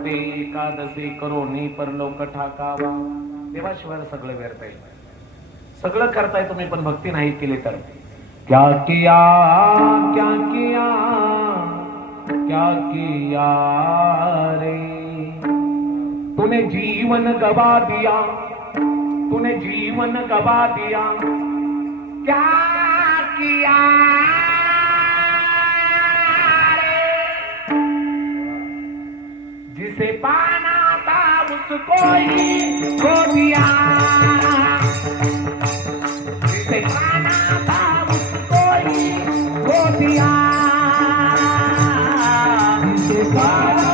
व्रते एकादशी करोनी परलोक ठाकावा. देवाशिवाय सगळं व्यर्थ आहे. सगळं करताय तुम्ही पण भक्ती नाही केली तर. क्या किया क्या किया क्या किया रे, तूने जीवन गवा दिया, तूने जीवन गवा दिया. क्या किया रे, जिसे पाना था उसको ही खो दिया. जिसे पाना था उसको ही खो दिया. जिसे पाना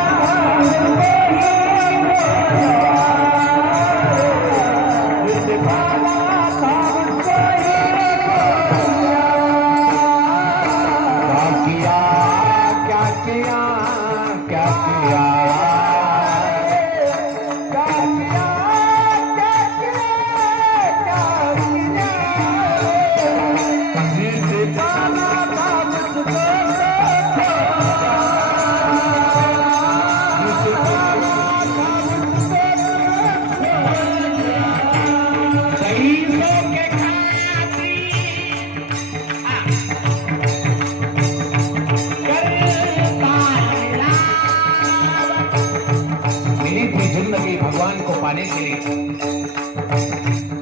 भगवान को पाने के लिए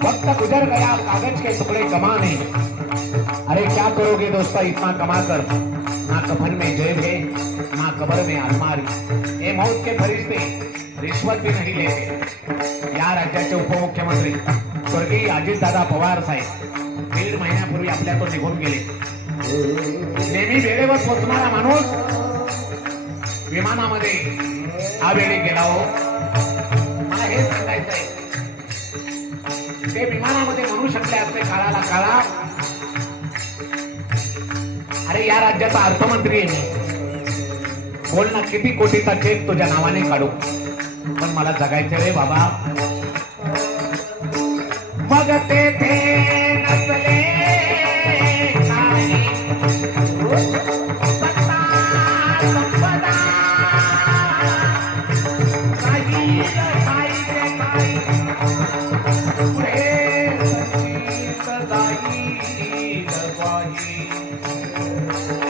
वक्त गुजर गया, कागज के टुकड़े कमाने. अरे क्या करोगे दोस्तों इतना कमा कर, ना कफन में जेब है ना कब्र में अलमारी. ये मौत के फरिश्ते रिश्वत भी नहीं लेते. या राज्याचे उपमुख्यमंत्री स्वर्गीय अजितदादा पवार साहेब 1.5 महिन्यापूर्वी आपल्यातून निघून गेले. नेहमी वेळेवर पोहोचणारा माणूस विमानामध्ये आवेळी गेला. हो, हे सांगायचंय, ते विमानामध्ये म्हणू शकले असते काळाला काळा, अरे या राज्याचा अर्थमंत्री आहे मी, बोल ना किती कोटीचा चेक तुझ्या नावाने काढू, पण मला जगायचं रे बाबा. मग ते नसले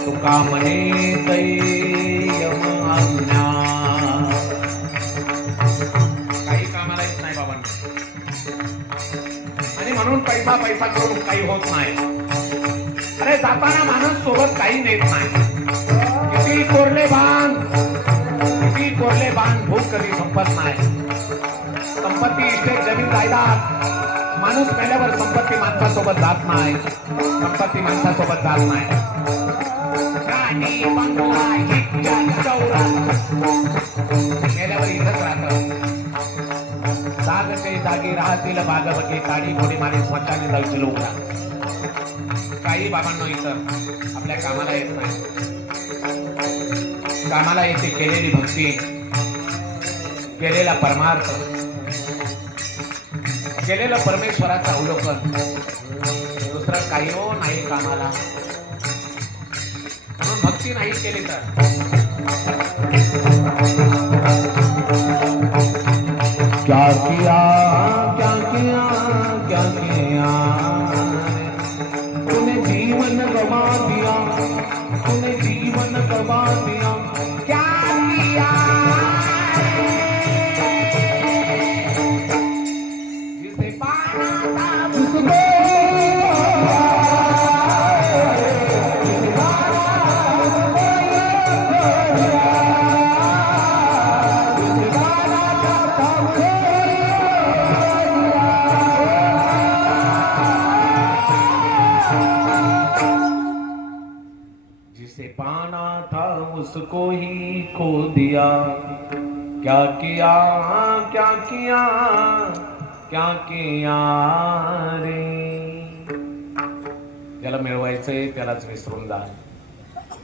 तुका म्हणे संयम आज्ञा. काही कामाला येत नाही बाबांना, आणि म्हणून पैसा पैसा करून काही होत नाही. अरे जाताना माणूस सोबत काही नेत नाही. किती कोरले बांध, किती कोरले बांध, भूक कधी संपत नाही. संपत्ती इस्टेट जमीन जायदाद, माणूस मेल्यावर संपत्ती माणसासोबत जात नाही, संपत्ती माणसासोबत जात नाही. मेल्यावर इथंच राहत. जागचे जागी राहतील बाग बघे, काडी घोडी मारी स्वच्छाने जायची लोक. काही बाबांना इथं आपल्या कामाला येत नाही. कामाला येते केलेली भक्ती, केलेला परमार्थ, केलेलं परमेश्वराचं अवलोकन, दुसरं काही हो नाही कामाला. म्हणून भक्ती नाही केली तर क्या किया क्या किया क्या किया, तूने जीवन गवा दिया, तूने जीवन गवा दिया. क्या किया जिसे पाना था उसको पाना था उसको ही खो दिया. क्या किया क्या किया क्या किया रे. ज्याला मिळवायचंय त्यालाच विसरून जा.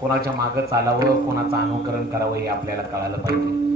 कोणाच्या मागं चालावं, कोणाचं अनुकरण करावं हे आपल्याला कळायला पाहिजे.